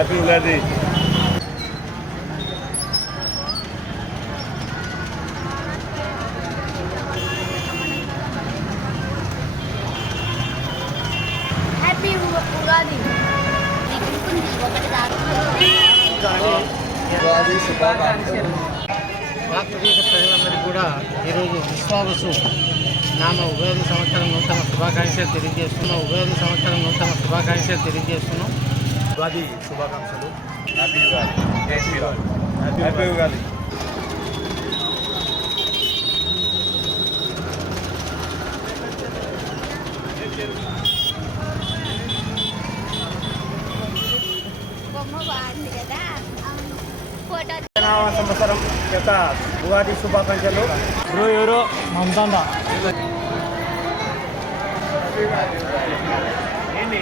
Happy Ugadi. Happy Ugadi. Ugadi శుభాకాంక్షలు. భారతదేశ ప్రజలందరికీ కూడా ఈరోజు విశ్వావసు నామ ఉగాది సంవత్సరం నూతన శుభాకాంక్షలు తెలియజేస్తున్నాం. ఉగాది సంవత్సరం నూతన శుభాకాంక్షలు తెలియజేస్తున్నాం. ఉగాది శుభాకాంక్షలు. హ్యాపీ ఉగాది. జై శ్రీరామ్. హ్యాపీ ఉగాది. సంవత్సరం యొక్క ఉగాది శుభాకాంక్షలు. ఎవరో మమతాందా ఏంటి